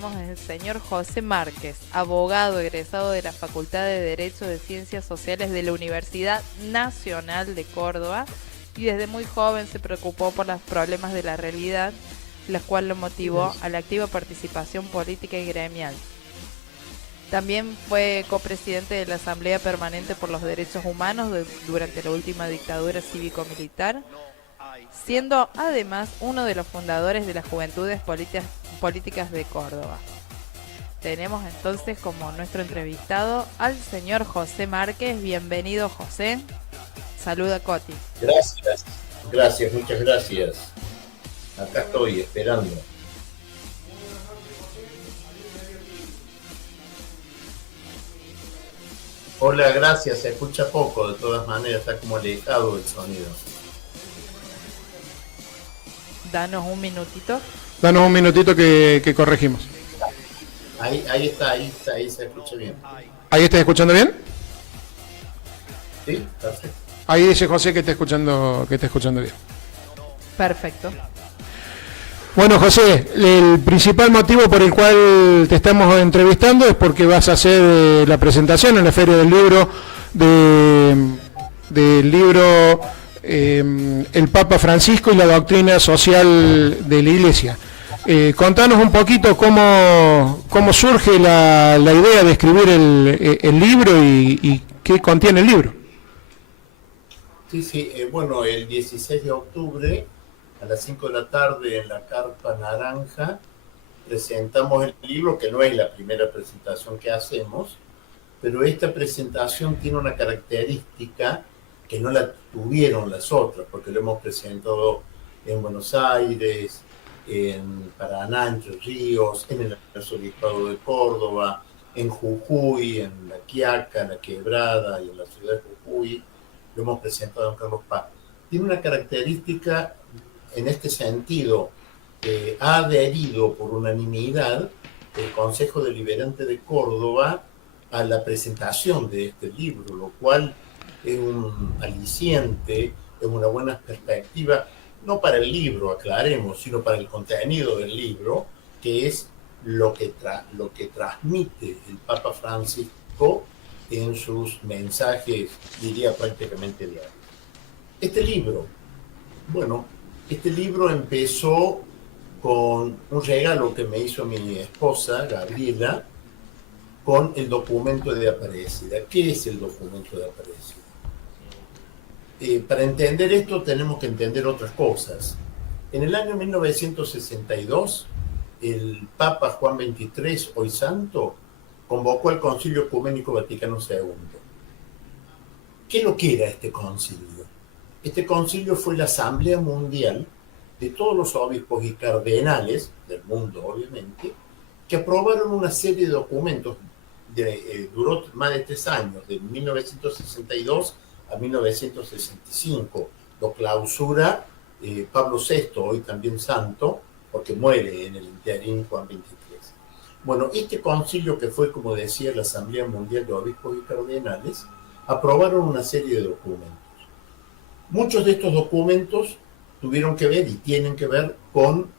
Es el señor José Márquez, abogado egresado de la Facultad de Derecho de Ciencias Sociales de la Universidad Nacional de Córdoba y desde muy joven se preocupó por los problemas de la realidad, la cual lo motivó a la activa participación política y gremial. También fue copresidente de la Asamblea Permanente por los Derechos Humanos durante la última dictadura cívico-militar, siendo además uno de los fundadores de las Juventudes Políticas de Córdoba. Tenemos entonces como nuestro entrevistado al señor José Márquez. Bienvenido, José. Saluda, Coti. Gracias, muchas gracias. Acá estoy esperando. Hola, gracias. Se escucha poco, de todas maneras, está como alejado el sonido. Danos un minutito. Danos un minutito que corregimos. Ahí está, ahí se escucha bien. ¿Ahí estás escuchando bien? Sí, perfecto. Ahí dice José que está escuchando bien. Perfecto. Bueno, José, el principal motivo por el cual te estamos entrevistando es porque vas a hacer la presentación en la Feria del Libro del libro El Papa Francisco y la doctrina social de la Iglesia. Contanos un poquito cómo surge la idea de escribir el libro y qué contiene el libro. Sí, bueno, el 16 de octubre a las 5 de la tarde en la Carpa Naranja presentamos el libro, que no es la primera presentación que hacemos, pero esta presentación tiene una característica que no la tuvieron las otras, porque lo hemos presentado en Buenos Aires, en Paraná, Entre Ríos, en el Arzobispado de Córdoba, en Jujuy, en La Quiaca, La Quebrada y en la ciudad de Jujuy. Lo hemos presentado en Carlos Paz. Tiene una característica en este sentido. Ha adherido por unanimidad el Consejo Deliberante de Córdoba a la presentación de este libro, lo cual es un aliciente, es una buena perspectiva, no para el libro, aclaremos, sino para el contenido del libro, que es lo que transmite el Papa Francisco en sus mensajes, diría prácticamente diarios. Este libro empezó con un regalo que me hizo mi esposa, Gabriela, con el documento de Aparecida. ¿Qué es el documento de Aparecida? Para entender esto tenemos que entender otras cosas. En el año 1962, el Papa Juan XXIII, hoy santo, convocó al Concilio Ecuménico Vaticano II. ¿Qué es lo que era este concilio? Este concilio fue la asamblea mundial de todos los obispos y cardenales del mundo, obviamente, que aprobaron una serie de documentos. Duró más de 3 años, de 1962 a 1965. Lo clausura Pablo VI, hoy también santo, porque muere en el interín Juan XXIII. Bueno, este concilio, que fue, como decía, la Asamblea Mundial de Obispos y Cardenales, aprobaron una serie de documentos. Muchos de estos documentos tuvieron que ver y tienen que ver con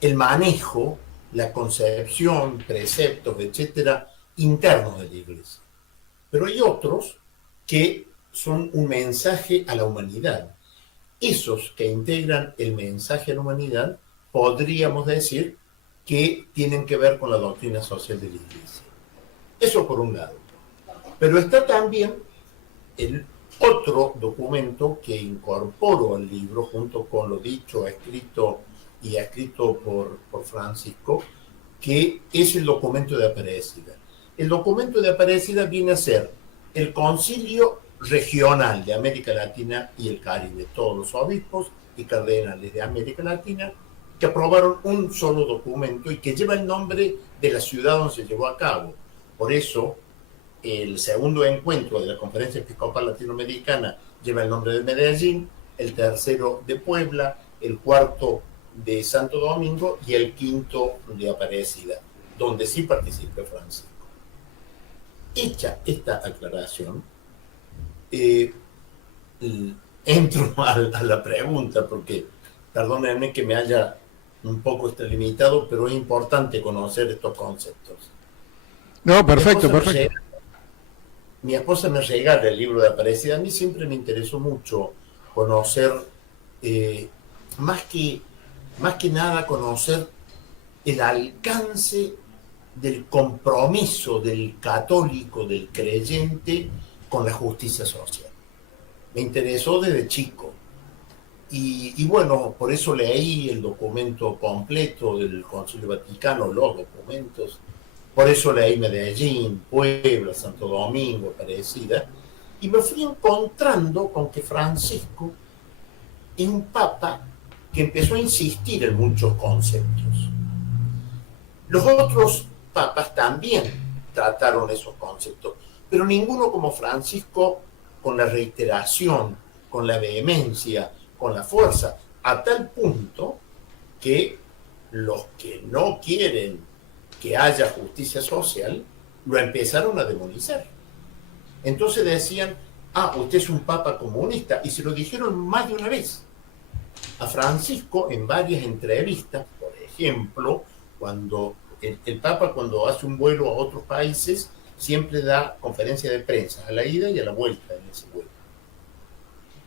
el manejo, la concepción, preceptos, etcétera, internos de la Iglesia. Pero hay otros que son un mensaje a la humanidad. Esos que integran el mensaje a la humanidad, podríamos decir que tienen que ver con la doctrina social de la Iglesia. Eso por un lado. Pero está también el otro documento que incorporo al libro, junto con lo dicho, escrito por Francisco, que es el documento de Aparecida. El documento de Aparecida viene a ser el concilio regional de América Latina y el Caribe, todos los obispos y cardenales de América Latina, que aprobaron un solo documento y que lleva el nombre de la ciudad donde se llevó a cabo. Por eso, el segundo encuentro de la Conferencia Episcopal Latinoamericana lleva el nombre de Medellín, el tercero de Puebla, el cuarto de Santo Domingo y el quinto de Aparecida, donde sí participa Francisco. Hecha esta aclaración, entro a la pregunta, porque perdónenme que me haya un poco extralimitado, pero es importante conocer estos conceptos. No, perfecto, perfecto. Mi esposa me regala el libro de Aparecida. A mí siempre me interesó mucho conocer, eh, más que nada conocer el alcance del compromiso del católico, del creyente, con la justicia social. Me interesó desde chico. Y bueno, por eso leí el documento completo del Concilio Vaticano, los documentos. Por eso leí Medellín, Puebla, Santo Domingo, Aparecida. Y me fui encontrando con que Francisco es un papa que empezó a insistir en muchos conceptos. Los otros papas también trataron esos conceptos, pero ninguno como Francisco, con la reiteración, con la vehemencia, con la fuerza, a tal punto que los que no quieren que haya justicia social lo empezaron a demonizar. Entonces decían, usted es un papa comunista, y se lo dijeron más de una vez a Francisco en varias entrevistas. Por ejemplo, cuando el papa, cuando hace un vuelo a otros países, siempre da conferencia de prensa a la ida y a la vuelta en ese vuelo.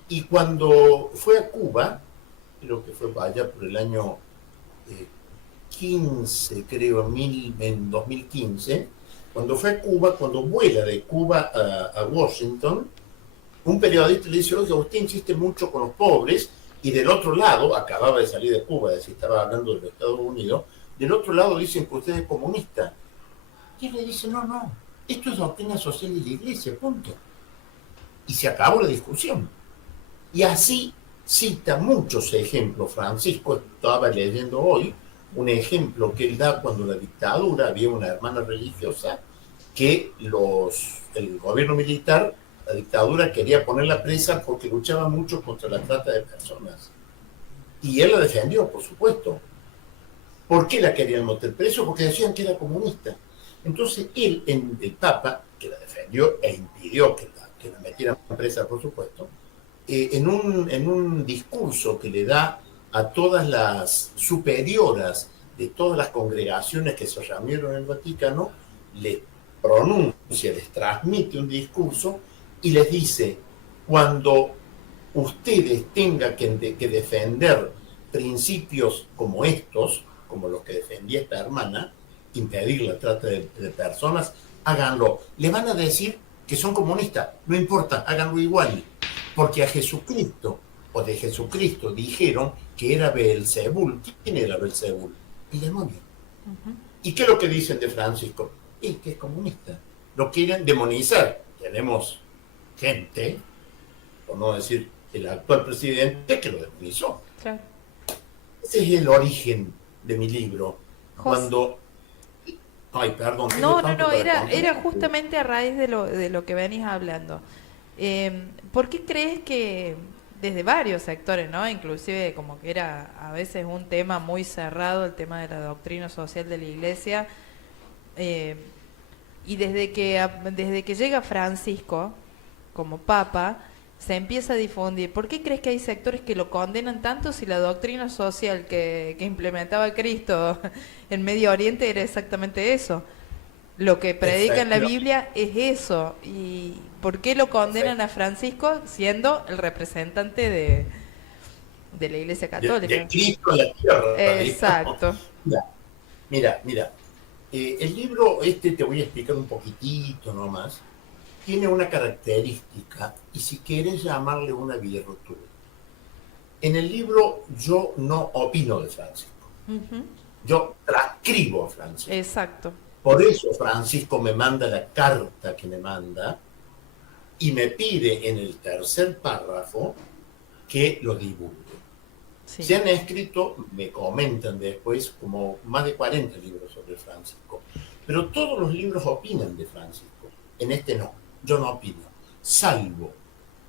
Y cuando fue a Cuba, creo que fue allá por el año 15, creo, en 2015, cuando fue a Cuba, cuando vuela de Cuba a Washington, un periodista le dice, oye, usted insiste mucho con los pobres, y del otro lado, acababa de salir de Cuba, es decir, estaba hablando de los Estados Unidos, del otro lado dicen que usted es comunista. Y él le dice, no, esto es doctrina social de la Iglesia, punto. Y se acabó la discusión. Y así cita muchos ejemplos. Francisco, estaba leyendo hoy, un ejemplo que él da cuando la dictadura, había una hermana religiosa que el gobierno militar, la dictadura, quería ponerla presa porque luchaba mucho contra la trata de personas. Y él la defendió, por supuesto. ¿Por qué la querían meter preso? Porque decían que era comunista. Entonces él, el Papa, que la defendió e impidió que la metieran presa, por supuesto, en un discurso que le da a todas las superioras de todas las congregaciones que se reunieron en el Vaticano, les pronuncia, les transmite un discurso y les dice, cuando ustedes tengan que defender principios como estos, como los que defendía esta hermana, impedir la trata de personas, háganlo. Le van a decir que son comunistas, no importa, háganlo igual, porque a Jesucristo, o de Jesucristo, dijeron que era Beelzebul. ¿Quién era Beelzebul? El demonio. ¿Y qué es lo que dicen de Francisco? Es que es comunista. Lo quieren demonizar. Tenemos gente, por no decir el actual presidente, que lo demonizó. Claro. Ese es el origen de mi libro. Cuando... Ay, perdón. No, era justamente a raíz de lo que venís hablando. ¿Por qué crees que desde varios sectores, ¿no? Inclusive como que era a veces un tema muy cerrado, el tema de la doctrina social de la Iglesia, y desde que llega Francisco como Papa, se empieza a difundir? ¿Por qué crees que hay sectores que lo condenan tanto si la doctrina social que implementaba Cristo en Medio Oriente era exactamente eso? Lo que predica en la Biblia es eso. ¿Y por qué lo condenan a Francisco siendo el representante de la Iglesia Católica? De Cristo en la tierra. Exacto. Mira. El libro te voy a explicar un poquitito nomás. Tiene una característica, y si quieres llamarle una virtud. En el libro yo no opino de Francisco. Yo transcribo a Francisco. Exacto. Por eso Francisco me manda la carta que me manda y me pide en el tercer párrafo que lo divulgue. Sí. Se han escrito, me comentan después, como más de 40 libros sobre Francisco, pero todos los libros opinan de Francisco. En este no, yo no opino, salvo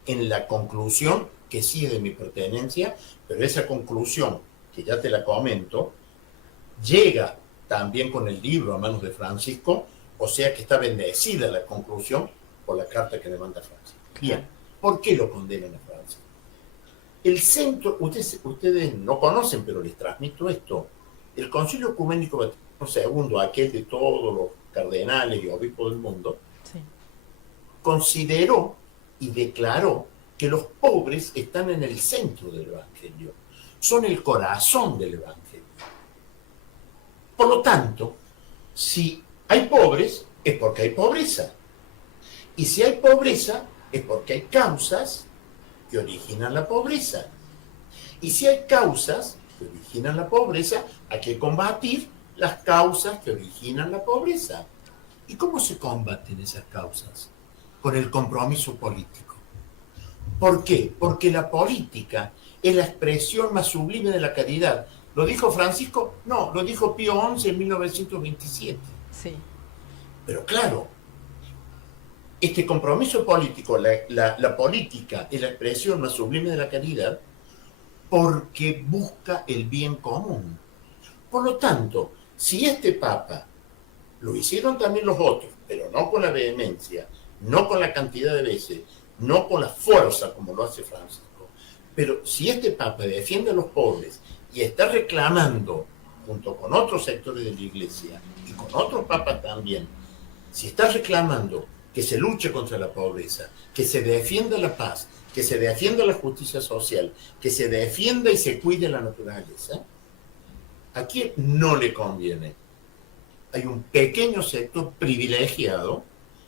en la conclusión, que sí es de mi pertenencia, pero esa conclusión, que ya te la comento, llega también con el libro a manos de Francisco, o sea que está bendecida la conclusión por la carta que le manda Francisco. Bien, ¿por qué lo condenan a Francisco? El centro, ustedes no conocen, pero les transmito esto. El Concilio Ecuménico Vaticano II, aquel de todos los cardenales y obispos del mundo, sí, consideró y declaró que los pobres están en el centro del Evangelio, son el corazón del Evangelio. Por lo tanto, si hay pobres, es porque hay pobreza. Y si hay pobreza, es porque hay causas que originan la pobreza. Y si hay causas que originan la pobreza, hay que combatir las causas que originan la pobreza. ¿Y cómo se combaten esas causas? Con el compromiso político. ¿Por qué? Porque la política es la expresión más sublime de la caridad. ¿Lo dijo Francisco? No, lo dijo Pío XI en 1927. Sí. Pero claro, este compromiso político, la política es la expresión más sublime de la caridad porque busca el bien común. Por lo tanto, si este Papa, lo hicieron también los otros, pero no con la vehemencia, no con la cantidad de veces, no con la fuerza como lo hace Francisco, pero si este Papa defiende a los pobres y está reclamando, junto con otros sectores de la Iglesia y con otros papas también, si está reclamando que se luche contra la pobreza, que se defienda la paz, que se defienda la justicia social, que se defienda y se cuide la naturaleza, ¿a quién no le conviene? Hay un pequeño sector privilegiado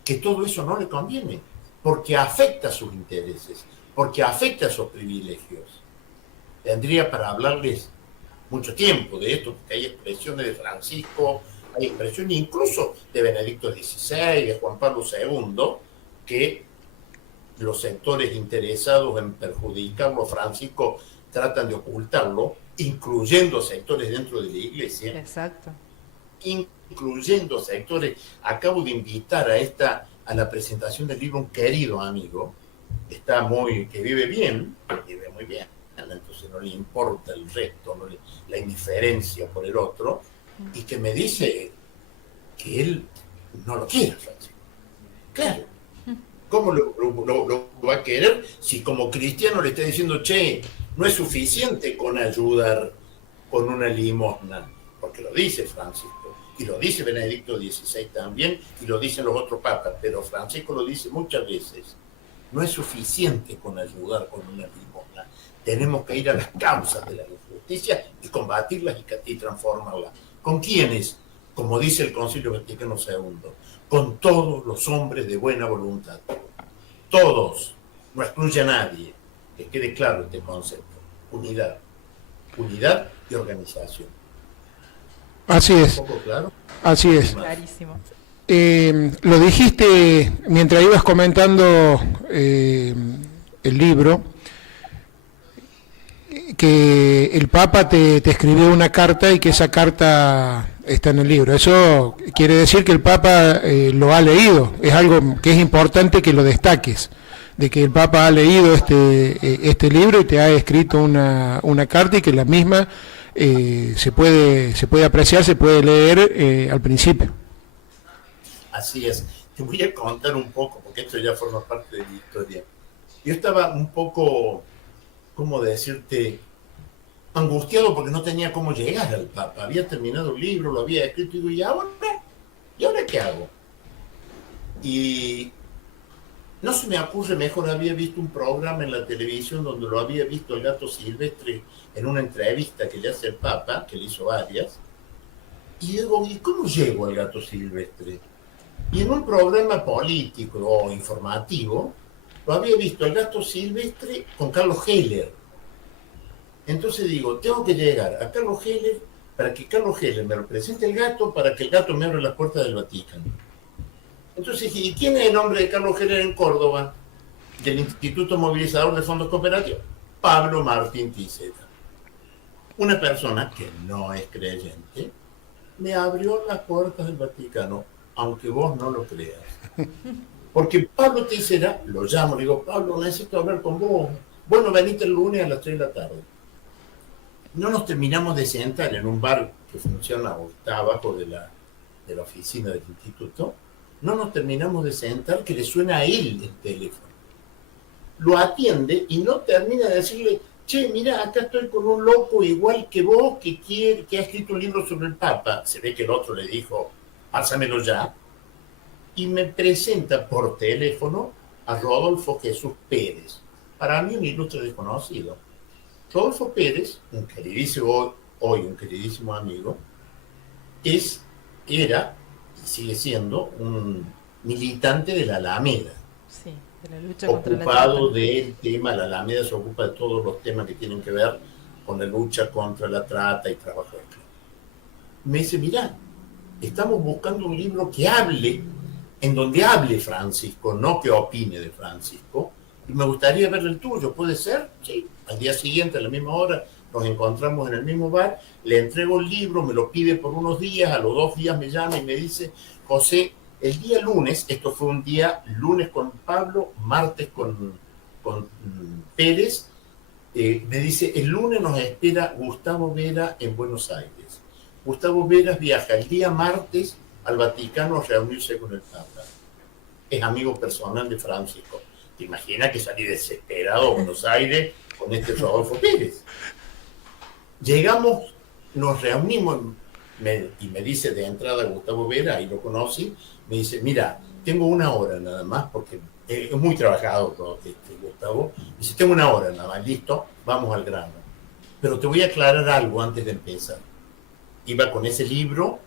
que todo eso no le conviene, porque afecta sus intereses, porque afecta sus privilegios. Tendría para hablarles mucho tiempo de esto, porque hay expresiones de Francisco, hay expresiones incluso de Benedicto XVI, de Juan Pablo II, que los sectores interesados en perjudicarlo a Francisco tratan de ocultarlo, incluyendo sectores dentro de la Iglesia. Exacto. Incluyendo sectores. Acabo de invitar a la presentación del libro un querido amigo, que vive bien, vive muy bien, entonces no le importa el resto, la indiferencia por el otro, y que me dice que él no lo quiere, Francisco. Claro, ¿cómo lo va a querer si como cristiano le está diciendo, che, no es suficiente con ayudar con una limosna? Porque lo dice Francisco, y lo dice Benedicto XVI también, y lo dicen los otros papas, pero Francisco lo dice muchas veces. No es suficiente con ayudar con una limosna. Tenemos que ir a las causas de la injusticia y combatirlas y transformarlas. ¿Con quiénes? Como dice el Concilio Vaticano II, con todos los hombres de buena voluntad. Todos, no excluye a nadie. Que quede claro este concepto. Unidad y organización. Así es. ¿Un poco claro? Así es. Clarísimo. Lo dijiste mientras ibas comentando el libro, que el Papa te escribió una carta y que esa carta está en el libro. Eso quiere decir que el Papa lo ha leído. Es algo que es importante que lo destaques, de que el Papa ha leído este libro y te ha escrito una carta y que la misma se puede apreciar, se puede leer al principio. Así es. Te voy a contar un poco, porque esto ya forma parte de mi historia. Yo estaba un poco, ¿cómo decirte?, angustiado porque no tenía cómo llegar al Papa. Había terminado el libro, lo había escrito y digo, ¿y ahora qué hago? Y no se me ocurre mejor, había visto un programa en la televisión donde lo había visto el Gato Silvestre en una entrevista que le hace el Papa, que le hizo varias, y digo, ¿y cómo llego al Gato Silvestre? Y en un programa político o informativo, lo había visto el Gato Silvestre con Carlos Heller. Entonces digo, tengo que llegar a Carlos Heller para que Carlos Heller me represente el gato, para que el gato me abra las puertas del Vaticano. Entonces dije, ¿y quién es el nombre de Carlos Heller en Córdoba? Del Instituto Movilizador de Fondos Cooperativos. Pablo Martín Tisera. Una persona que no es creyente me abrió las puertas del Vaticano, aunque vos no lo creas. Porque Pablo Tisera, lo llamo, le digo, Pablo, necesito hablar con vos. Bueno, venite el lunes a las 3 de la tarde. No nos terminamos de sentar en un bar que funciona o está abajo de la oficina del instituto. No nos terminamos de sentar que le suena a él el teléfono. Lo atiende y no termina de decirle, che, mira, acá estoy con un loco igual que vos que ha escrito un libro sobre el Papa. Se ve que el otro le dijo, pásamelo ya. Y me presenta por teléfono a Rodolfo Jesús Pérez. Para mí un ilustre desconocido. Rodolfo Pérez, un queridísimo, hoy un queridísimo amigo, era y sigue siendo un militante de la Alameda. Sí, de la lucha contra la Ocupado trata. del tema, la Alameda se ocupa de todos los temas que tienen que ver con la lucha contra la trata y trabajo esclavo. Me dice, mirá, estamos buscando un libro que hable, en donde hable Francisco, no que opine de Francisco, y me gustaría ver el tuyo, ¿puede ser? Sí. Al día siguiente, a la misma hora, nos encontramos en el mismo bar, le entrego el libro, me lo pide por unos días, a los 2 días me llama y me dice, José, el día lunes, esto fue un día lunes con Pablo, martes con Pérez, me dice, el lunes nos espera Gustavo Vera en Buenos Aires. Gustavo Vera viaja el día martes al Vaticano a reunirse con el Papa. Es amigo personal de Francisco. ¿Te imaginas que salí desesperado a Buenos Aires con este Rodolfo Pérez? Llegamos, nos reunimos y me dice de entrada Gustavo Vera, y lo conocí, me dice, mira, tengo 1 hora nada más, porque es muy trabajado Gustavo. Dice, tengo 1 hora nada más, listo, vamos al grano. Pero te voy a aclarar algo antes de empezar. Iba con ese libro,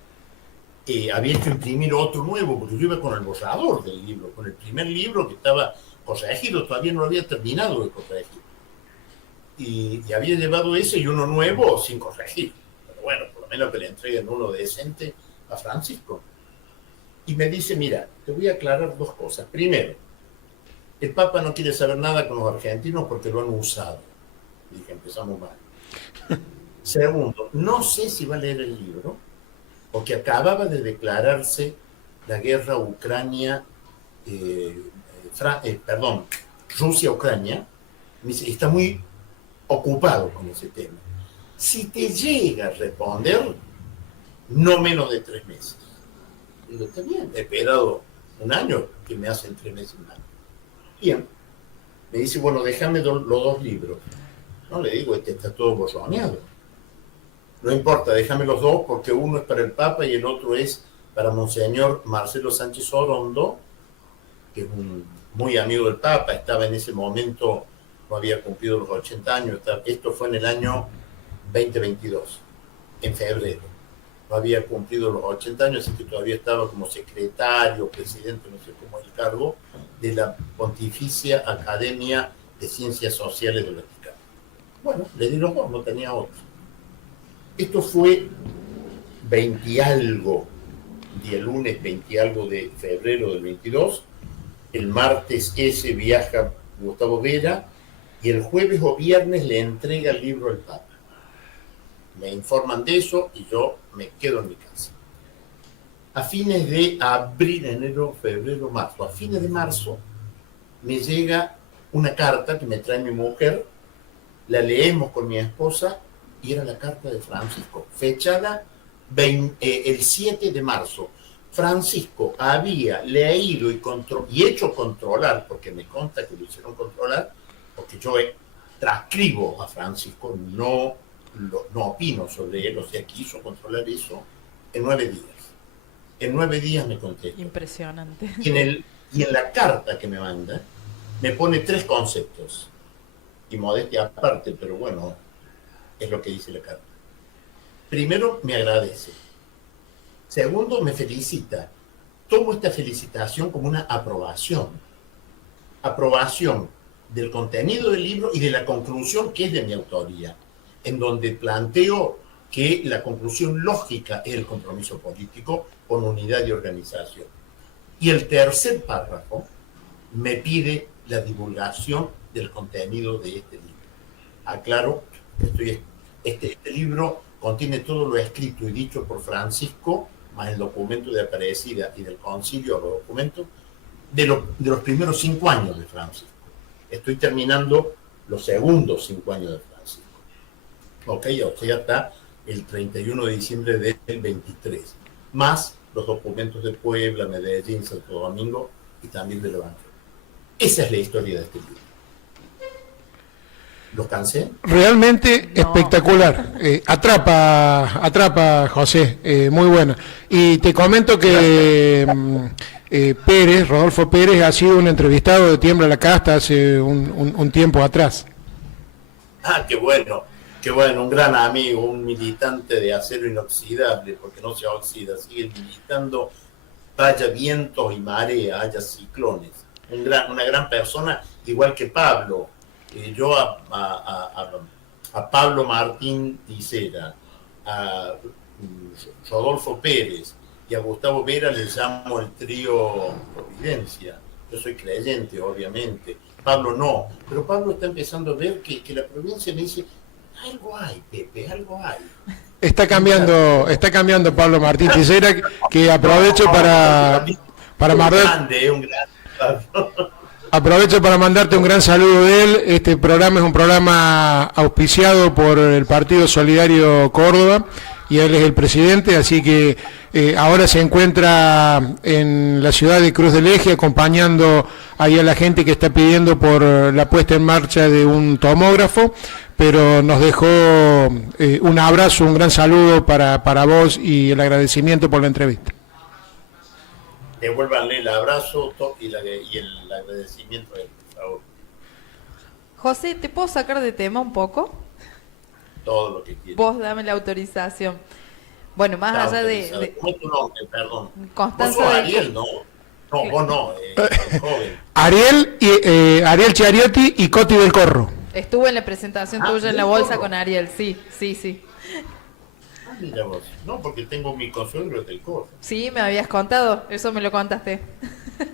había hecho imprimir otro nuevo, porque yo iba con el borrador del libro, con el primer libro que estaba corregido, todavía no lo había terminado de corregir. Y había llevado ese y uno nuevo sin corregir. Pero bueno, por lo menos que le entreguen uno decente a Francisco. Y me dice, mira, te voy a aclarar 2 cosas. Primero, el Papa no quiere saber nada con los argentinos porque lo han usado. Y dije, empezamos mal. Segundo, no sé si va a leer el libro, porque acababa de declararse la guerra Ucrania, Rusia-Ucrania, está muy ocupado con ese tema. Si te llega a responder, no menos de 3 meses. Digo, está bien, he esperado 1 año, que me hacen 3 meses más. Bien. Me dice, bueno, déjame los 2 libros. No, le digo, este está todo borroneado. No importa, déjame los 2 porque uno es para el Papa y el otro es para Monseñor Marcelo Sánchez Orondo, que es un muy amigo del Papa, estaba en ese momento, no había cumplido los 80 años, esto fue en el año 2022, en febrero. No había cumplido los 80 años, así que todavía estaba como secretario, presidente, no sé cómo es el cargo, de la Pontificia Academia de Ciencias Sociales del Vaticano. Bueno, le di los 2, no tenía otro. Esto fue 20 y algo, día lunes 20 y algo de febrero del 22. El martes ese viaja Gustavo Vera y el jueves o viernes le entrega el libro al Papa. Me informan de eso y yo me quedo en mi casa. A fines de abril, enero, febrero, marzo, a fines de marzo me llega una carta que me trae mi mujer, la leemos con mi esposa y era la carta de Francisco, fechada el 7 de marzo. Francisco había leído y hecho controlar, porque me consta que lo hicieron controlar, porque yo transcribo a Francisco, no opino sobre él, o sea, que hizo controlar eso en 9 días. En 9 días me contesta. Impresionante. Y en la carta que me manda, me pone 3 conceptos. Y modestia aparte, pero bueno, es lo que dice la carta. Primero, me agradece. Segundo, me felicita. Tomo esta felicitación como una aprobación. Aprobación del contenido del libro y de la conclusión que es de mi autoría, en donde planteo que la conclusión lógica es el compromiso político con unidad y organización. Y el tercer párrafo me pide la divulgación del contenido de este libro. Aclaro, este libro contiene todo lo escrito y dicho por Francisco, más el documento de Aparecida y del concilio, los documentos, de los primeros 5 años de Francisco. Estoy terminando los segundos 5 años de Francisco. Ok, o sea, está el 31 de diciembre del 23, más los documentos de Puebla, Medellín, Santo Domingo y también del Evangelio. Esa es la historia de este libro. ¿Los cansé? Realmente No. espectacular. Atrapa, José, muy buena. Y te comento que Pérez, Rodolfo Pérez, ha sido un entrevistado de Tiembla la Casta hace un tiempo atrás. Ah, qué bueno, un gran amigo, un militante de acero inoxidable, porque no se oxida, sigue militando, vaya vientos y marea, haya ciclones. Una gran persona, igual que Pablo. Yo a Pablo Martín Ticera, a Rodolfo Pérez y a Gustavo Vera les llamo el trío Providencia. Yo soy creyente, obviamente. Pablo no, pero Pablo está empezando a ver que la provincia me dice, algo hay, Pepe, algo hay. Está cambiando Pablo Martín Ticera, que aprovecho para mandar. Aprovecho para mandarte un gran saludo de él. Este programa es un programa auspiciado por el Partido Solidario Córdoba y él es el presidente, así que ahora se encuentra en la ciudad de Cruz del Eje acompañando ahí a la gente que está pidiendo por la puesta en marcha de un tomógrafo, pero nos dejó un abrazo, un gran saludo para vos y el agradecimiento por la entrevista. Devuélvanle el abrazo y el agradecimiento a él, por favor. José, ¿te puedo sacar de tema un poco? Todo lo que quieras. Vos dame la autorización. Bueno, más allá de... ¿Cómo es tu nombre? Perdón. Constanza Vos sos de... Ariel, ¿no? No, vos no, joven. Ariel Chiariotti y Coti del Corro. Estuve en la presentación tuya en la bolsa con Ariel, sí. Mira vos, no, porque tengo mi consuegro del Corro. Sí, me habías contado, eso me lo contaste.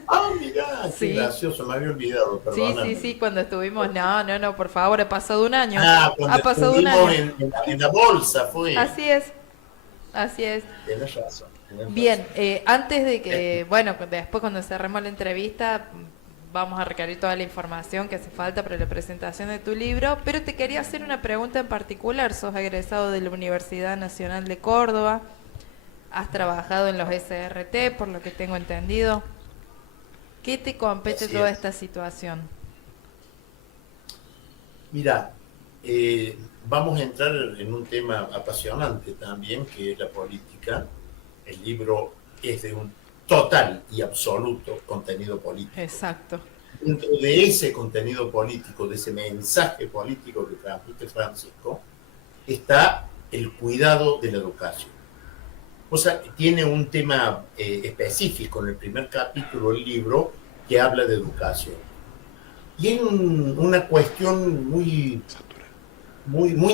Ah, mirá, Sí. qué gracioso, me había olvidado, perdóname. Sí, cuando estuvimos, no, por favor, ha pasado un año. Cuando Ha pasado un estuvimos año. en la bolsa fue. Así es. Tenés razón. Bien, antes de que, bueno, después cuando cerremos la entrevista, vamos a requerir toda la información que hace falta para la presentación de tu libro, pero te quería hacer una pregunta en particular. Sos egresado de la Universidad Nacional de Córdoba, has trabajado en los SRT, por lo que tengo entendido. ¿Qué te compete toda esta situación? Mira, vamos a entrar en un tema apasionante también, que es la política. El libro es de un total y absoluto contenido político. Exacto. Dentro de ese contenido político, de ese mensaje político que transmite Francisco, está el cuidado de la educación. O sea, tiene un tema específico en el primer capítulo del libro que habla de educación. Y hay una cuestión muy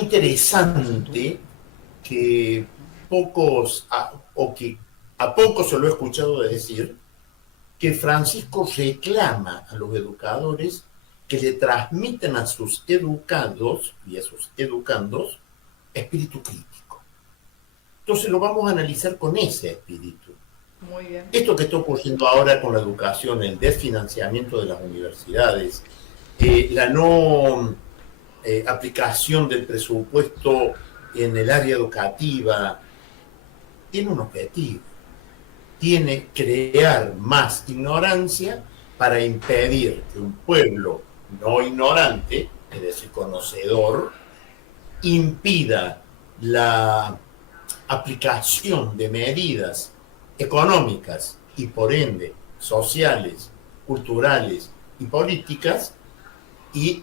interesante que a pocos se lo he escuchado decir, que Francisco reclama a los educadores que le transmiten a sus educados y a sus educandos espíritu crítico. Entonces lo vamos a analizar con ese espíritu. Muy bien. Esto que está ocurriendo ahora con la educación, el desfinanciamiento de las universidades, la no aplicación del presupuesto en el área educativa, tiene un objetivo. Tiene crear más ignorancia para impedir que un pueblo no ignorante, es decir, conocedor, impida la aplicación de medidas económicas y por ende sociales, culturales y políticas y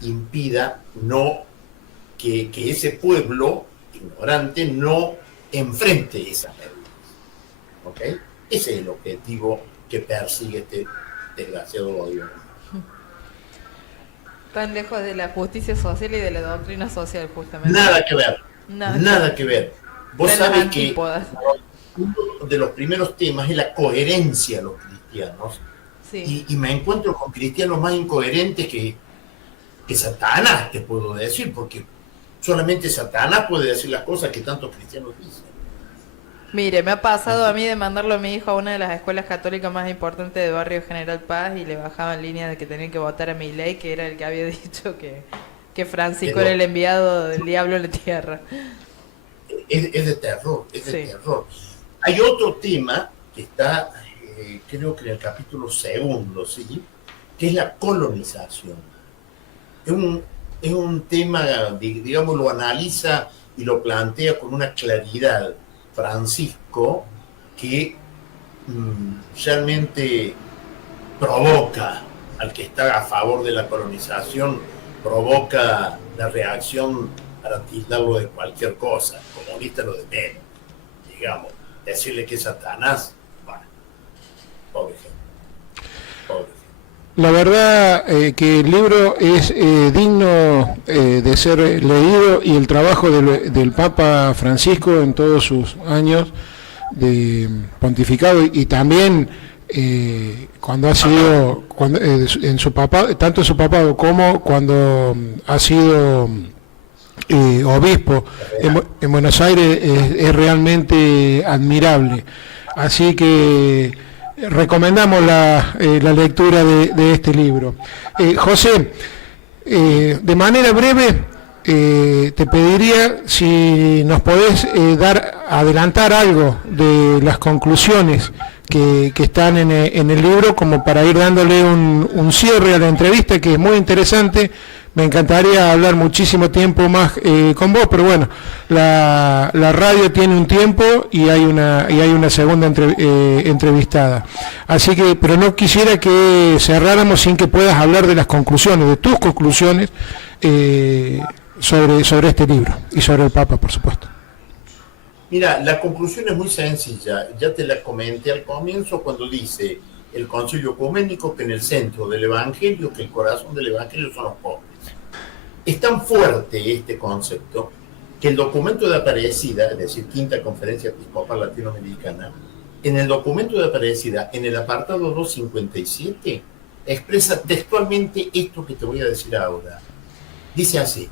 impida que ese pueblo ignorante no enfrente esas medidas. ¿Ok? Ese es el objetivo que persigue este desgraciado gobierno. Tan lejos de la justicia social y de la doctrina social, justamente. Nada que ver. Nada que ver. Vos sabés que uno de los primeros temas es la coherencia de los cristianos. Sí. Y me encuentro con cristianos más incoherentes que Satanás, te puedo decir, porque solamente Satanás puede decir las cosas que tantos cristianos dicen. Mire, me ha pasado a mí de mandarlo a mi hijo a una de las escuelas católicas más importantes de Barrio General Paz y le bajaba en línea de que tenían que votar a Milei, que era el que había dicho que Francisco era el enviado del diablo en la tierra. Es de terror, de terror. Hay otro tema que está, creo que en el capítulo 2, ¿sí? Que es la colonización. es un tema, digamos, lo analiza y lo plantea con una claridad Francisco que realmente provoca al que está a favor de la colonización, provoca la reacción para tildarlo de cualquier cosa, comunista lo de menos, digamos, decirle que es Satanás, bueno, pobre gente, pobre gente. La verdad que el libro es digno de ser leído, y el trabajo del Papa Francisco en todos sus años de pontificado, y también cuando ha sido en su papado, tanto en su papado como cuando ha sido obispo en Buenos Aires, es realmente admirable. Así que recomendamos la lectura de este libro. José, de manera breve, te pediría si nos podés adelantar algo de las conclusiones que están en el libro, como para ir dándole un cierre a la entrevista, que es muy interesante. Me encantaría hablar muchísimo tiempo más con vos, pero bueno, la radio tiene un tiempo y hay una segunda entrevistada. Así que, pero no quisiera que cerráramos sin que puedas hablar de las conclusiones, de tus conclusiones sobre este libro y sobre el Papa, por supuesto. Mira, la conclusión es muy sencilla. Ya te la comenté al comienzo cuando dice el Concilio Ecuménico que en el centro del Evangelio, que el corazón del Evangelio son los pobres. Es tan fuerte este concepto que el documento de Aparecida, es decir, Quinta Conferencia Episcopal Latinoamericana, en el documento de Aparecida, en el apartado 257, expresa textualmente esto que te voy a decir ahora. Dice así: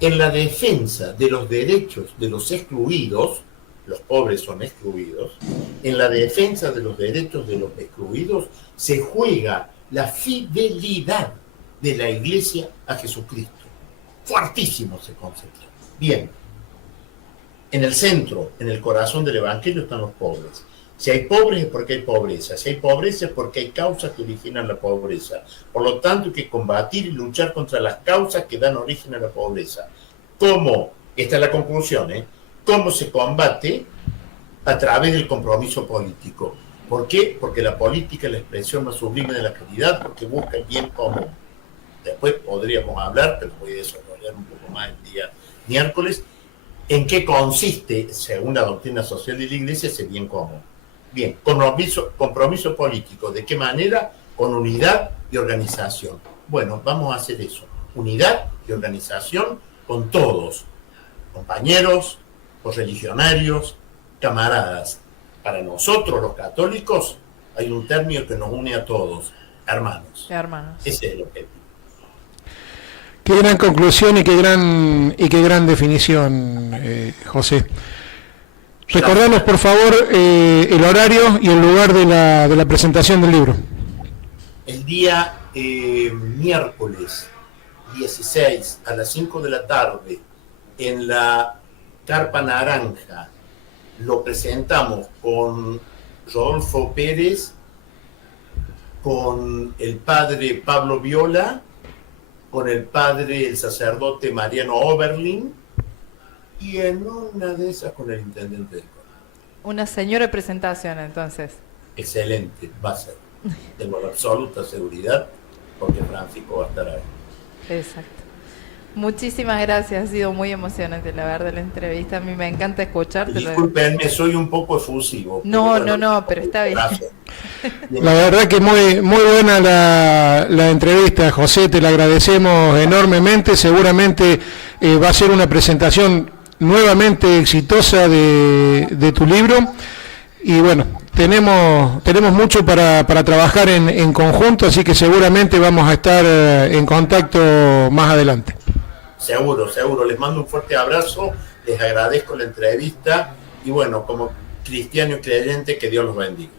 en la defensa de los derechos de los excluidos, los pobres son excluidos, en la defensa de los derechos de los excluidos se juega la fidelidad de la Iglesia a Jesucristo. Fuertísimo ese concepto. Bien, en el centro, en el corazón del Evangelio están los pobres. Si hay pobres es porque hay pobreza. Si hay pobreza es porque hay causas que originan la pobreza. Por lo tanto, hay que combatir y luchar contra las causas que dan origen a la pobreza. ¿Cómo? Esta es la conclusión, ¿Cómo se combate? A través del compromiso político. ¿Por qué? Porque la política es la expresión más sublime de la caridad, porque busca el bien común. Después podríamos hablar, pero voy a desarrollar un poco más el día miércoles, en qué consiste, según la doctrina social de la Iglesia, ese bien común. Bien, compromiso político. ¿De qué manera? Con unidad y organización. Bueno, vamos a hacer eso. Unidad y organización con todos. Compañeros, correligionarios, camaradas. Para nosotros, los católicos, hay un término que nos une a todos. Hermanos. Hermanos. Ese es el objetivo. Qué gran conclusión y qué gran definición, José. Recordanos, por favor, el horario y el lugar de la presentación del libro. El día miércoles 16 a las 5 de la tarde en la Carpa Naranja lo presentamos con Rodolfo Pérez, con el padre Pablo Viola, con el sacerdote Mariano Oberlin, y en una de esas con el intendente del Córdoba. Una señora presentación, entonces. Excelente, va a ser. Tengo la absoluta seguridad, porque Francisco va a estar ahí. Exacto. Muchísimas gracias, ha sido muy emocionante la verdad la entrevista, a mí me encanta escucharte. Disculpenme, soy un poco efusivo. No, pero está bien. La verdad que muy buena la entrevista, José, te la agradecemos enormemente. Seguramente va a ser una presentación nuevamente exitosa de tu libro, y bueno, tenemos mucho para trabajar en conjunto, así que seguramente vamos a estar en contacto más adelante. Seguro, les mando un fuerte abrazo, les agradezco la entrevista y bueno, como cristiano y creyente, que Dios los bendiga.